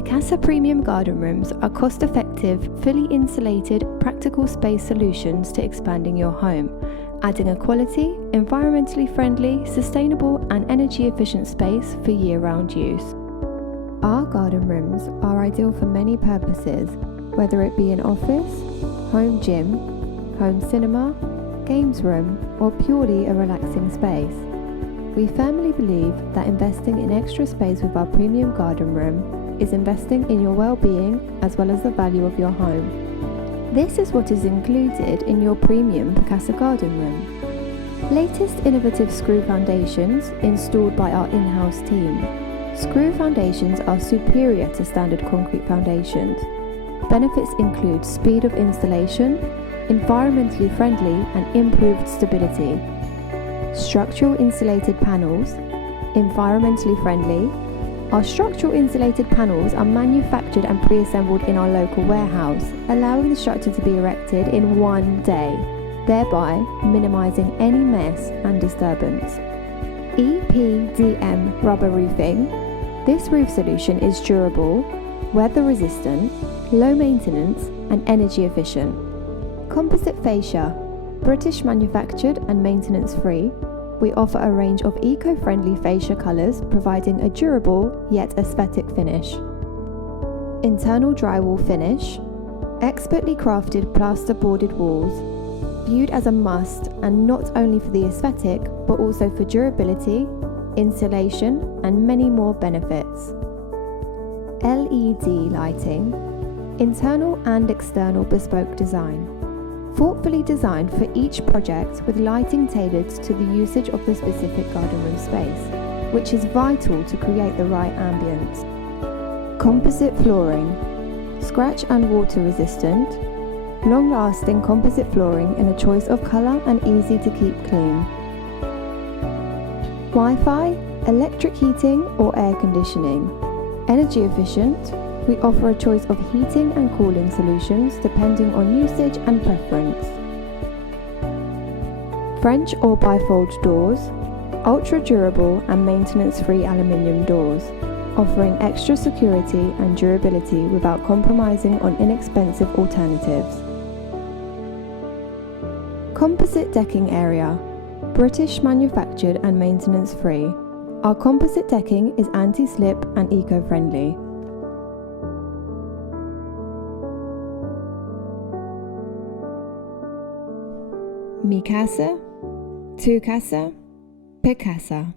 Pecasa premium garden rooms are cost-effective, fully insulated, practical space solutions to expanding your home, adding a quality, environmentally friendly, sustainable and energy-efficient space for year-round use. Our garden rooms are ideal for many purposes, whether it be an office, home gym, home cinema, games room, or purely a relaxing space. We firmly believe that investing in extra space with our premium garden room is investing in your well-being as well as the value of your home. This is what is included in your premium Pecasa garden room. Latest innovative screw foundations installed by our in-house team. Screw foundations are superior to standard concrete foundations. Benefits include speed of installation, environmentally friendly and improved stability. Structural insulated panels, environmentally friendly. Our structural insulated panels are manufactured and pre-assembled in our local warehouse, allowing the structure to be erected in one day, thereby minimizing any mess and disturbance. EPDM rubber roofing. This roof solution is durable, weather resistant, low maintenance and energy efficient. Composite fascia. British manufactured and maintenance free. We offer a range of eco-friendly fascia colours, providing a durable yet aesthetic finish. Internal drywall finish. Expertly crafted plaster boarded walls, viewed as a must and not only for the aesthetic but also for durability, insulation and many more benefits. LED lighting. Internal and external bespoke design. Thoughtfully designed for each project with lighting tailored to the usage of the specific garden room space, which is vital to create the right ambience. Composite flooring. Scratch and water resistant. Long-lasting composite flooring in a choice of colour and easy to keep clean. Wi-Fi, electric heating or air conditioning. Energy efficient. We offer a choice of heating and cooling solutions depending on usage and preference. French or bifold doors, ultra durable and maintenance-free aluminium doors, offering extra security and durability without compromising on inexpensive alternatives. Composite decking area, British manufactured and maintenance-free. Our composite decking is anti-slip and eco-friendly. Mi casa, tu casa, Pecasa.